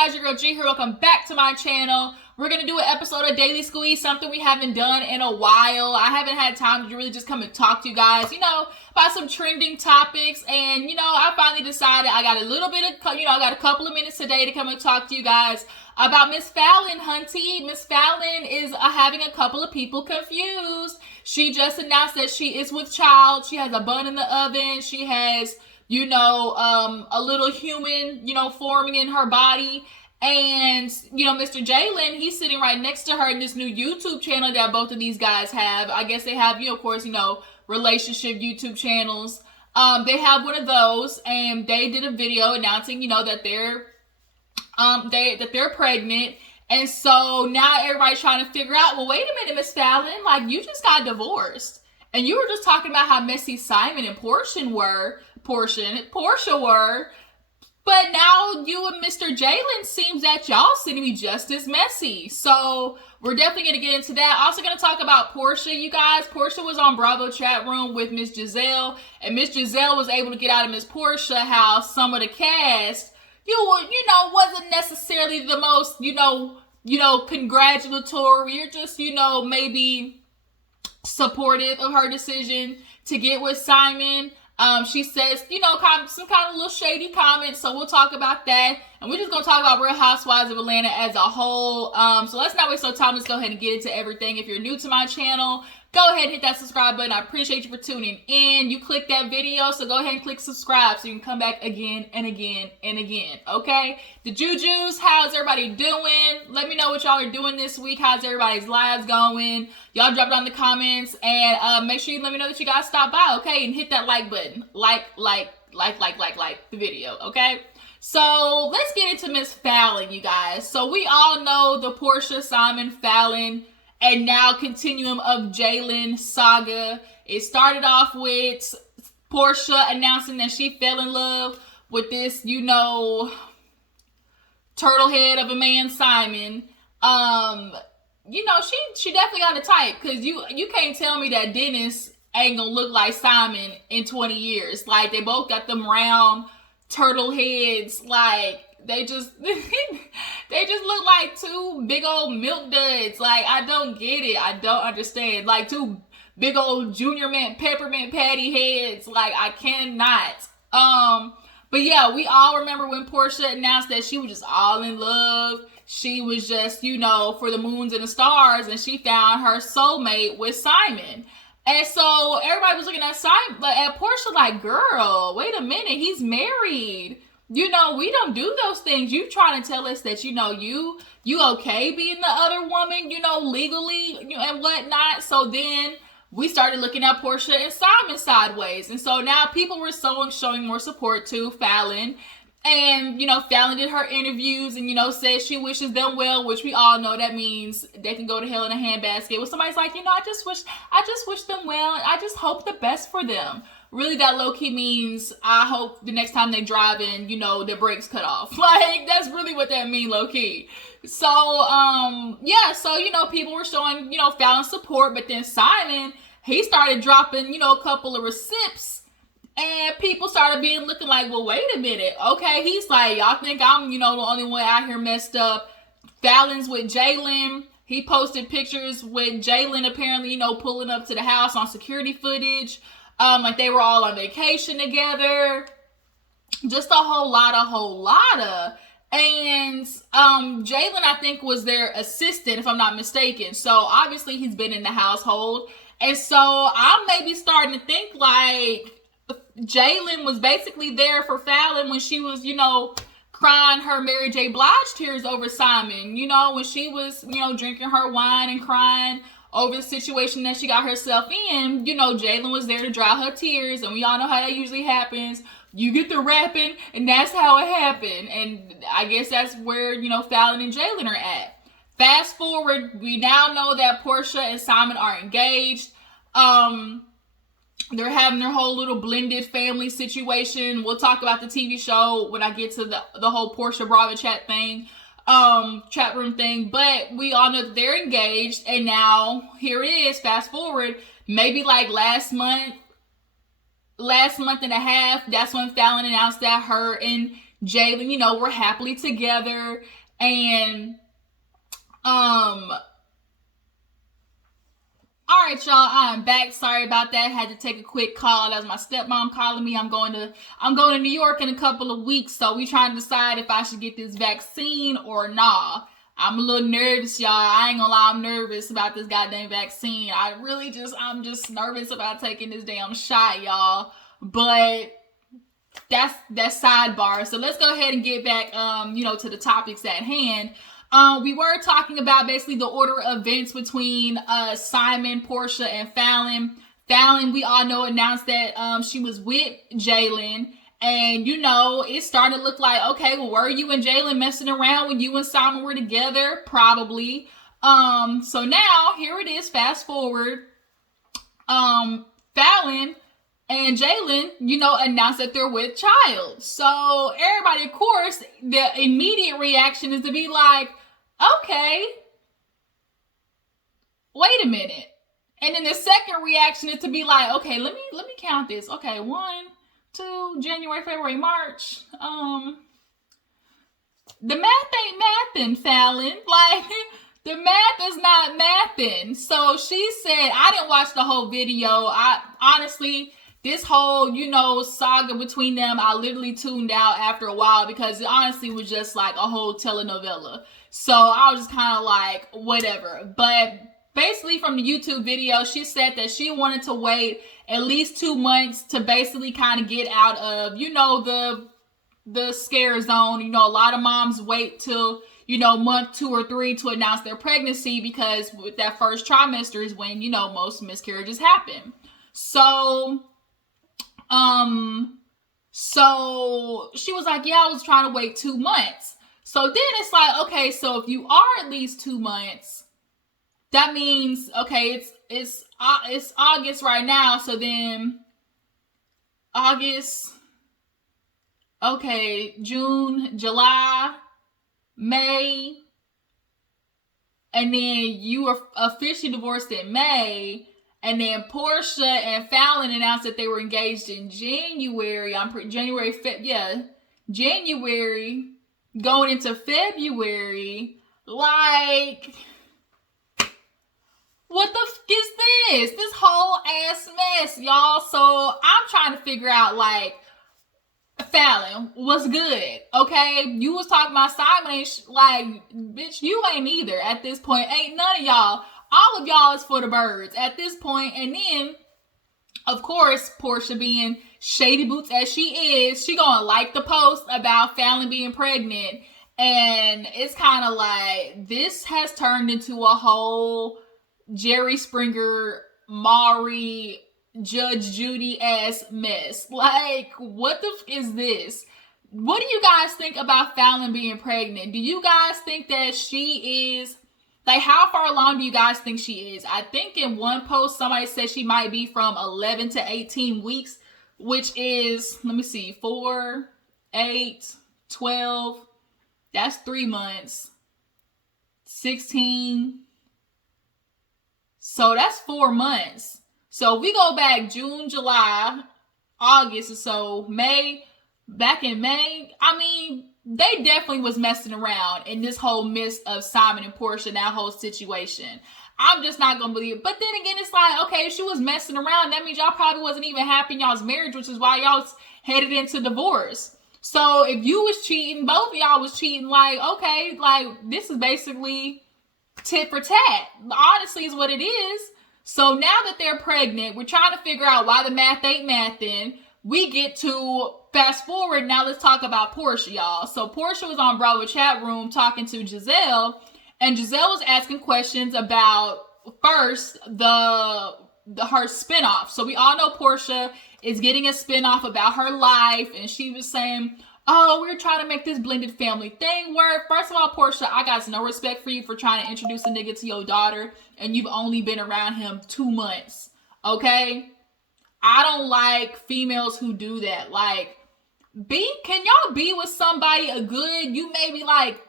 guys? Your girl G here. Welcome back to my channel. We're going to do an episode of Daily Squeeze, something we haven't done in a while. I haven't had time to really just come and talk to you guys, about some trending topics. And, I finally decided I got a little bit of, I got a couple of minutes today to come and talk to you guys about Miss Falynn, hunty. Miss Falynn is having a couple of people confused. She just announced that she is with child. She has a bun in the oven. She has a little human, forming in her body. And, Mr. Jalen, he's sitting right next to her in this new YouTube channel that both of these guys have. I guess they have, relationship YouTube channels. They have one of those, and they did a video announcing, that they're pregnant. And so now everybody's trying to figure out, well, wait a minute, Miss Falynn, like, you just got divorced. And you were just talking about how messy Simon and Porsha were. But now you and Mr. Jalen seems that y'all seem to be just as messy. So we're definitely going to get into that. Also going to talk about Porsha, you guys. Porsha was on Bravo chat room with Miss Giselle. And Miss Giselle was able to get out of Miss Porsha how some of the cast, wasn't necessarily the most, congratulatory. Or just, maybe supportive of her decision to get with Simon. She says, some kind of little shady comments, so we'll talk about that. And we're just going to talk about Real Housewives of Atlanta as a whole. So let's not waste no time. Let's go ahead and get into everything. If you're new to my channel, go ahead and hit that subscribe button. I appreciate you for tuning in. You clicked that video, so go ahead and click subscribe so you can come back again and again and again, okay? The Jujus, how's everybody doing? Let me know what y'all are doing this week. How's everybody's lives going? Y'all drop down in the comments, and make sure you let me know that you guys stop by, okay? And hit that like button. Like the video, okay? So let's get into Miss Falynn, you guys. So we all know the Porsha, Simon, Falynn, and now continuum of Jalen saga. It started off with Porsha announcing that she fell in love with this, turtle head of a man, Simon. She definitely got a type, because you can't tell me that Dennis ain't gonna look like Simon in 20 years. Like, they both got them round turtle heads. Like, they just look like two big old milk duds. Like, I don't get it. I don't understand. Like, two big old Junior Mint peppermint patty heads. Like, I cannot. But yeah, we all remember when Porsha announced that she was just all in love. She was just, for the moons and the stars, and she found her soulmate with Simon. And so everybody was looking at Simon, at Porsha like, girl, wait a minute, he's married. We don't do those things. You trying to tell us that, you okay being the other woman, legally, and whatnot. So then we started looking at Porsha and Simon sideways. And so now people were showing more support to Falynn. And, Falynn did her interviews and, said she wishes them well, which we all know that means they can go to hell in a handbasket. When somebody's like, I just wish them well. And I just hope the best for them. Really, that low-key means I hope the next time they drive in, the brakes cut off. Like, that's really what that means, low-key. So, people were showing, Falynn support, but then Simon, he started dropping, a couple of receipts, and people started looking like, well, wait a minute. Okay, he's like, y'all think I'm, the only one out here messed up. Falynn's with Jalen. He posted pictures with Jalen apparently, pulling up to the house on security footage. Like they were all on vacation together. Just a whole lot of. And Jalen, I think, was their assistant, if I'm not mistaken. So obviously he's been in the household. And so I'm maybe starting to think like Jalen was basically there for Falynn when she was, crying her Mary J. Blige tears over Simon. When she was, drinking her wine and crying over the situation that she got herself in, Jalen was there to dry her tears. And we all know how that usually happens. You get the rapping, and that's how it happened. And I guess that's where, Falynn and Jalen are at. Fast forward, we now know that Porsha and Simon are engaged. They're having their whole little blended family situation. We'll talk about the TV show when I get to the whole Porsha Bravo chat thing. Chat room thing, but we all know that they're engaged, and now here it is, fast forward, maybe like last month and a half, that's when Falynn announced that her and Jalen, we're happily together. And all right, y'all, I'm back. Sorry about that. Had to take a quick call. That was my stepmom calling me. I'm going to New York in a couple of weeks, so we trying to decide if I should get this vaccine or not. I'm a little nervous, y'all. I ain't gonna lie, I'm nervous about this goddamn vaccine. I'm just nervous about taking this damn shot, y'all. But that's sidebar. So let's go ahead and get back, to the topics at hand. We were talking about basically the order of events between Simon, Porsha, and Falynn. Falynn, we all know, announced that she was with Jalen. And, it's starting to look like, okay, well, were you and Jalen messing around when you and Simon were together? Probably. So now, here it is, fast forward. Falynn and Jalen, announced that they're with child. So everybody, of course, the immediate reaction is to be like, okay, wait a minute. And then the second reaction is to be like, okay, let me count this. Okay, 1, 2, January, February, March. The math ain't mathing, Falynn. Like, the math is not mathing. So she said, I didn't watch the whole video. Honestly, this whole, saga between them, I literally tuned out after a while because it honestly was just like a whole telenovela. So I was just kind of like, whatever. But basically from the YouTube video, she said that she wanted to wait at least 2 months to basically kind of get out of, the scare zone. A lot of moms wait till, month 2 or 3 to announce their pregnancy because with that first trimester is when, most miscarriages happen. So she was like, yeah, I was trying to wait 2 months. So then it's like, okay, so if you are at least 2 months, that means, okay, it's August right now. So then August, okay, June, July, May, and then you were officially divorced in May. And then Porsha and Falynn announced that they were engaged in January. January, going into February. Like, what the f*** is this? This whole ass mess, y'all. So I'm trying to figure out, like, Falynn, what's good? Okay, you was talking about Simon, like, bitch, you ain't either at this point. Ain't none of y'all. All of y'all is for the birds at this point. And then, of course, Porsha, being shady boots as she is, she gonna like the post about Falynn being pregnant. And it's kind of like, this has turned into a whole Jerry Springer, Maury, Judge Judy ass mess. Like, what the f*** is this? What do you guys think about Falynn being pregnant? Do you guys think that she is... Like, how far along do you guys think she is? I think in one post, somebody said she might be from 11 to 18 weeks, which is, let me see, 4, 8, 12. That's 3 months. 16. So that's 4 months. So if we go back June, July, August, or so, May, back in May, I mean... They definitely was messing around in this whole midst of Simon and Porsha, that whole situation. I'm just not going to believe it. But then again, it's like, okay, if she was messing around, that means y'all probably wasn't even happy in y'all's marriage, which is why y'all headed into divorce. So if you was cheating, both of y'all was cheating, like, okay, like, this is basically tit for tat. Honestly is what it is. So now that they're pregnant, we're trying to figure out why the math ain't mathing. We get to fast forward. Now let's talk about Porsha, y'all. So Porsha was on Bravo chat room talking to Giselle, and Giselle was asking questions about, first, her spinoff. So we all know Porsha is getting a spinoff about her life, and she was saying, oh, we're trying to make this blended family thing work. First of all, Porsha, I got no respect for you for trying to introduce a nigga to your daughter, and you've only been around him 2 months, okay? I don't like females who do that. Like, can y'all be with somebody you maybe like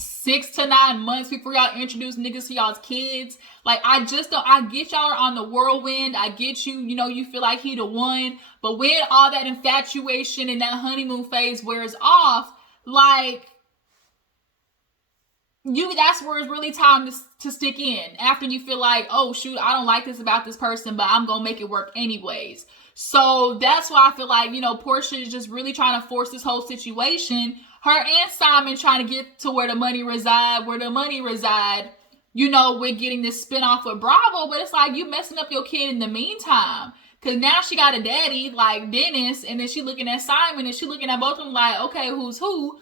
6 to 9 months before y'all introduce niggas to y'all's kids. Like, I just don't, I get y'all are on the whirlwind. I get you, you know, you feel like he the one. But when all that infatuation and that honeymoon phase wears off, like, that's where it's really time to stick in. After you feel like, oh shoot, I don't like this about this person, but I'm gonna make it work anyways. So that's why I feel like, you know, Porsha is just really trying to force this whole situation. Her and Simon trying to get to where the money reside, you know, with getting this spinoff with Bravo. But it's like, you messing up your kid in the meantime. Because now she got a daddy like Dennis, and then she looking at Simon, and she looking at both of them like, okay, who's who?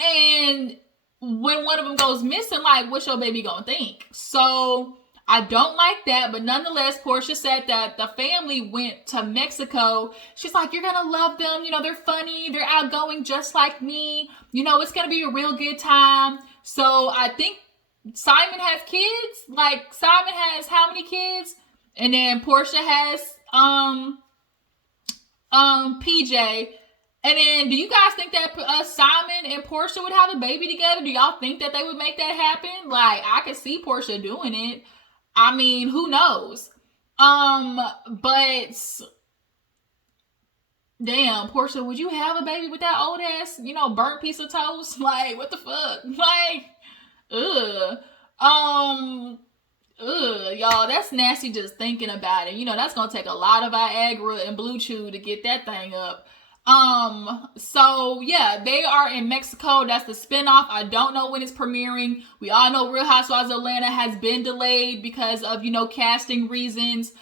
And when one of them goes missing, like, what's your baby gonna think? So I don't like that, but nonetheless, Porsha said that the family went to Mexico. She's like, you're gonna love them, you know, they're funny, they're outgoing just like me, you know, it's gonna be a real good time. So I think Simon has kids, like, Simon has how many kids? And then Porsha has PJ. And then, do you guys think that Simon and Porsha would have a baby together? Do y'all think that they would make that happen? Like, I could see Porsha doing it. I mean, who knows? But damn, Porsha, would you have a baby with that old ass, you know, burnt piece of toast? Like, what the fuck? Like, y'all, that's nasty just thinking about it. You know, that's gonna take a lot of Viagra and Blue Chew to get that thing up. So yeah, they are in Mexico. That's the spinoff. I don't know when it's premiering. We all know Real Housewives of Atlanta has been delayed because of, you know, casting reasons.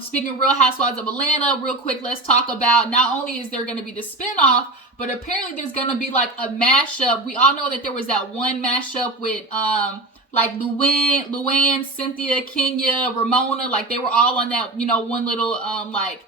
Speaking of Real Housewives of Atlanta, real quick, let's talk about, not only is there going to be the spinoff, but apparently there's going to be like a mashup. We all know that there was that one mashup with, like Luann, Cynthia, Kenya, Ramona, like they were all on that, you know, one little, like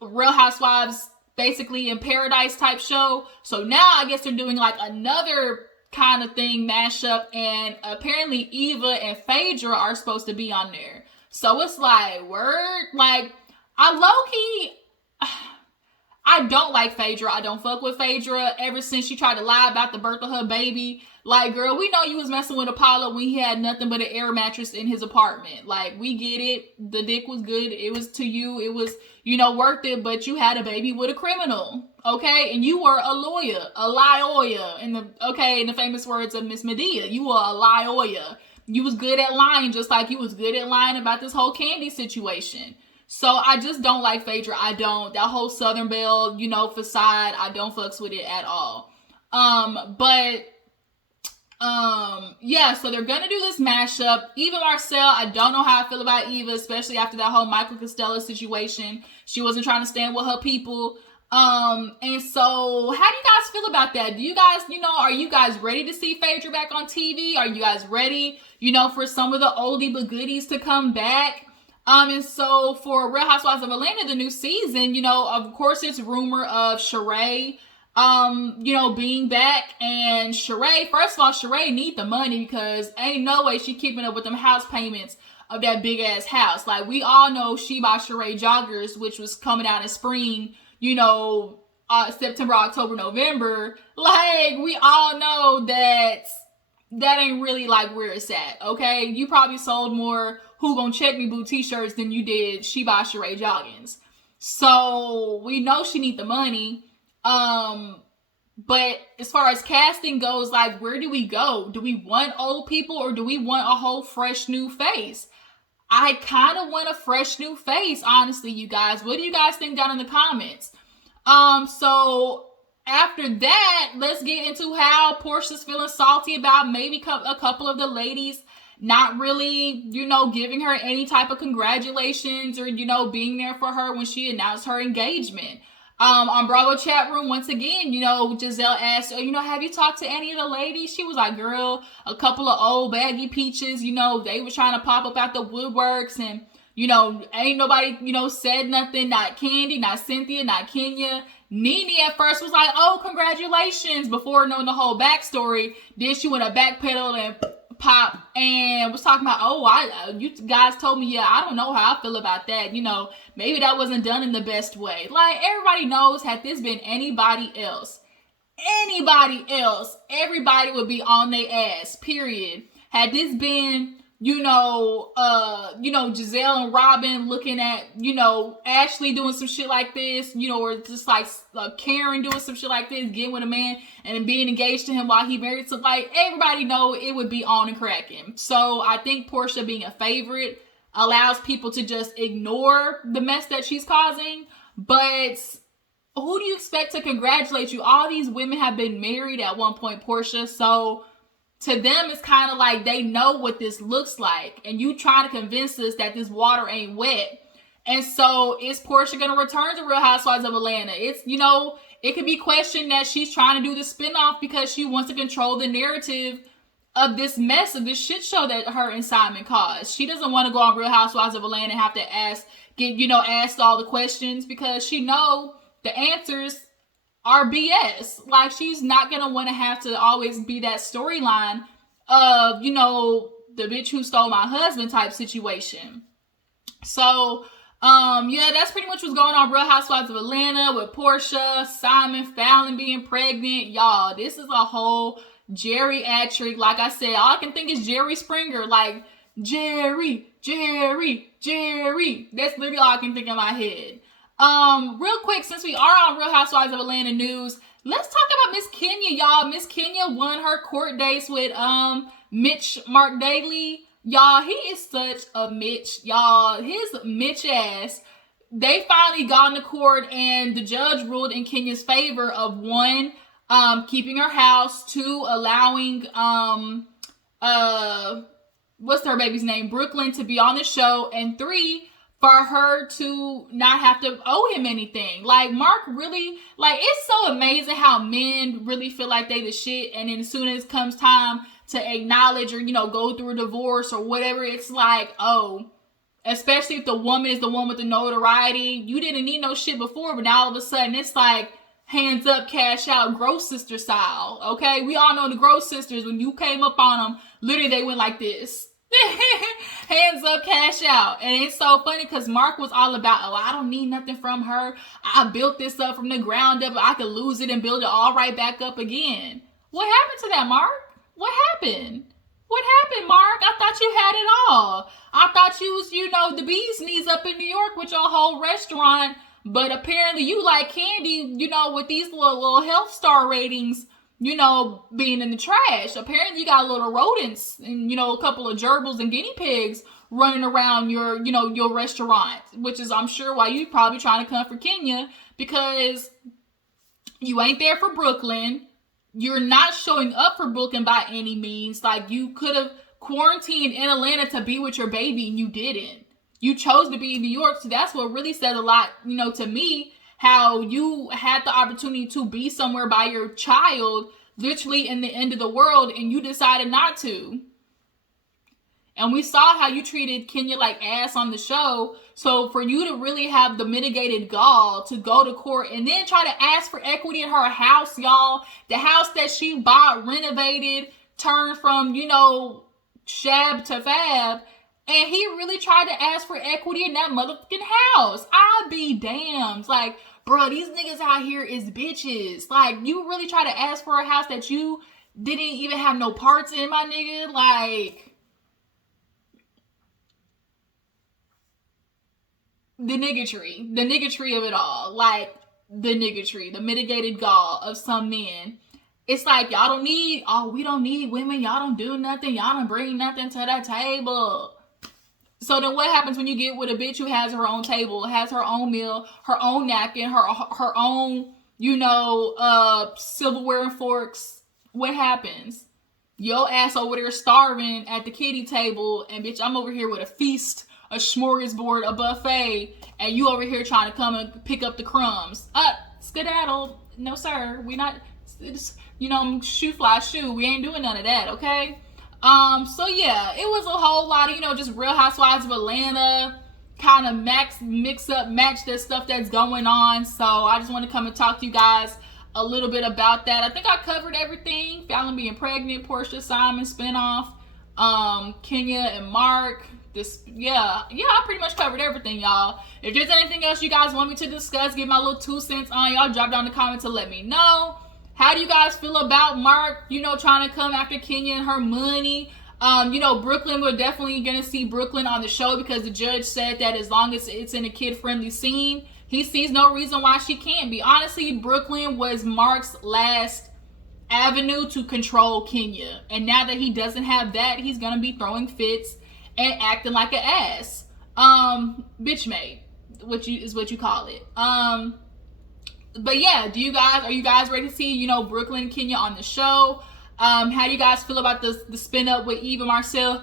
Real Housewives basically in Paradise type show. So now I guess they're doing like another kind of thing mashup, and apparently Eva and Phaedra are supposed to be on there. So it's like, word, like, I low-key, I don't like Phaedra. I don't fuck with Phaedra ever since she tried to lie about the birth of her baby. Like, girl, we know you was messing with Apollo when he had nothing but an air mattress in his apartment. Like, we get it. The dick was good. It was to you. It was, you know, worth it. But you had a baby with a criminal, okay? And you were a lawyer, a lawyer. In the famous words of Miss Medea, you were a lawyer. You was good at lying, just like you was good at lying about this whole Candy situation. So I just don't like Phaedra. I don't. That whole Southern Belle, you know, facade, I don't fucks with it at all. Yeah, so they're gonna do this mashup. Eva Marcel, I don't know how I feel about Eva, especially after that whole Michael Costello situation. She wasn't trying to stand with her people. And so how do you guys feel about that? Do you guys, you know, are you guys ready to see Phaedra back on TV? Are you guys ready, you know, for some of the oldie but goodies to come back? And so for Real Housewives of Atlanta, the new season, you know, of course it's rumor of Sheree, you know, being back. And Sheree, first of all, Sheree need the money because ain't no way she keeping up with them house payments of that big ass house. Like, we all know she bought Sheree joggers, which was coming out in spring, you know, September, October, November. Like, we all know that ain't really like where it's at, okay? You probably sold more Who Gon' Check Me Boo t-shirts than you did She Bought Sheree joggings. So we know she need the money. But as far as casting goes, like, where do we go? Do we want old people or do we want a whole fresh new face? I kind of want a fresh new face, honestly, you guys. What do you guys think down in the comments? So after that, let's get into how Porsha's feeling salty about maybe a couple of the ladies not really, you know, giving her any type of congratulations or, you know, being there for her when she announced her engagement. On Bravo chat room, once again, you know, Giselle asked, you know, have you talked to any of the ladies? She was like, girl, a couple of old baggy peaches, you know, they were trying to pop up out the woodworks, and, you know, ain't nobody, you know, said nothing. Not Candy, not Cynthia, not Kenya. Nene at first was like, oh, congratulations, before knowing the whole backstory. Then she went a backpedal and pop and was talking about, oh, you guys told me, yeah, I don't know how I feel about that. You know, maybe that wasn't done in the best way. Like, everybody knows, had this been anybody else, anybody else, everybody would be on their ass, period. Had this been, Giselle and Robin looking at, Ashley doing some shit like this, or just like Karen doing some shit like this, getting with a man and then being engaged to him while he married, so like everybody know it would be on and cracking. So I think Porsha being a favorite allows people to just ignore the mess that she's causing. But who do you expect to congratulate you? All these women have been married at one point, Porsha. So to them, it's kind of like they know what this looks like. And you try to convince us that this water ain't wet. And so is Porsha going to return to Real Housewives of Atlanta? It's, it could be questioned that she's trying to do the spinoff because she wants to control the narrative of this mess, of this shit show that her and Simon caused. She doesn't want to go on Real Housewives of Atlanta and have to asked all the questions, because she know the answers are BS. Like, she's not going to want to have to always be that storyline of, the bitch who stole my husband type situation. So, that's pretty much what's going on Real Housewives of Atlanta with Porsha, Simon, Falynn being pregnant. Y'all, this is a whole geriatric. Like I said, all I can think is Jerry Springer. Like, Jerry. That's literally all I can think in my head. Real quick, since we are on Real Housewives of Atlanta news, let's talk about Miss Kenya, y'all. Miss Kenya won her court dates with Marc Daly. Y'all, he is such a Mitch. Y'all, his Mitch ass. They finally got into court, and the judge ruled in Kenya's favor of 1, keeping her house, 2, allowing what's her baby's name, Brooklyn, to be on the show, and 3, for her to not have to owe him anything. Like, Marc really, like, it's so amazing how men really feel like they the shit, and then as soon as it comes time to acknowledge or, go through a divorce or whatever, it's like, oh, especially if the woman is the one with the notoriety, you didn't need no shit before, but now all of a sudden it's like, hands up, cash out, Gross Sister style, okay? We all know the Gross Sisters, when you came up on them, literally they went like this. Hands up, cash out. And it's so funny because Marc was all about, oh, I don't need nothing from her. I built this up from the ground up. I could lose it and build it all right back up again. What happened to that, Marc? What happened? What happened, Marc? I thought you had it all. I thought you was, the bee's knees up in New York with your whole restaurant. But apparently you like candy, with these little health star ratings, being in the trash. Apparently you got little rodents and, a couple of gerbils and guinea pigs running around your restaurant, which is, I'm sure, why you probably trying to come for Kenya, because you ain't there for Brooklyn. You're not showing up for Brooklyn by any means. Like, you could have quarantined in Atlanta to be with your baby and you didn't. You chose to be in New York. So that's what really said a lot, to me, how you had the opportunity to be somewhere by your child, literally in the end of the world, and you decided not to. And we saw how you treated Kenya like ass on the show. So for you to really have the mitigated gall to go to court and then try to ask for equity in her house, y'all, the house that she bought, renovated, turned from, shab to fab, and he really tried to ask for equity in that motherfucking house. I'd be damned. Like, bro, these niggas out here is bitches. Like, you really try to ask for a house that you didn't even have no parts in, my nigga. Like, the niggatry of it all. Like, the niggatry, the mitigated gall of some men. It's like, y'all don't need, we don't need women. Y'all don't do nothing. Y'all don't bring nothing to the table. So then what happens when you get with a bitch who has her own table, has her own meal, her own napkin, her own, silverware and forks? What happens? Your ass over there starving at the kiddie table, and bitch, I'm over here with a feast, a smorgasbord, a buffet, and you over here trying to come and pick up the crumbs. Skedaddle. No, sir. We not, shoe fly shoe. We ain't doing none of that, okay? So yeah, it was a whole lot of, just Real Housewives of Atlanta, kind of match that stuff that's going on. So I just want to come and talk to you guys a little bit about that. I think I covered everything. Falynn being pregnant, Porsha, Simon, Spinoff, Kenya and Marc. I pretty much covered everything, y'all. If there's anything else you guys want me to discuss, give my little 2 cents on, y'all drop down in the comments to let me know. How do you guys feel about Marc, you know, trying to come after Kenya and her money? You know, Brooklyn, we're definitely going to see Brooklyn on the show because the judge said that as long as it's in a kid-friendly scene, he sees no reason why she can't be. Honestly, Brooklyn was Marc's last avenue to control Kenya. And now that he doesn't have that, he's going to be throwing fits and acting like an ass. Bitch made, what you call it. But yeah, are you guys ready to see, you know, Brooklyn and Kenya on the show? How do you guys feel about the spin up with Eve and Marcel?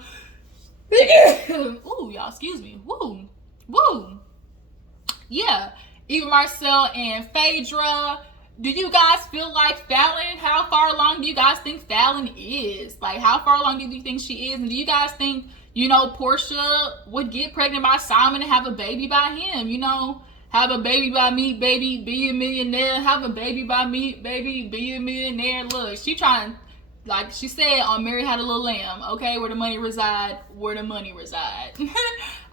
Ooh, y'all, excuse me. Woo. Yeah, Eve and Marcel and Phaedra. Do you guys feel like Falynn? How far along do you guys think Falynn is? Like, how far along do you think she is? And do you guys think, you know, Porsha would get pregnant by Simon and have a baby by him? You know, have a baby by me, baby, be a millionaire. Have a baby by me, baby, be a millionaire. Look, she trying, like she said on Mary Had a Little Lamb, okay, where the money reside, where the money reside.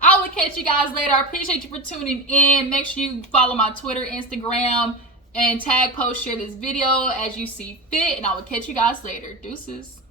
I will catch you guys later. I appreciate you for tuning in. Make sure you follow my Twitter, Instagram, and tag, post, share this video as you see fit. And I will catch you guys later. Deuces.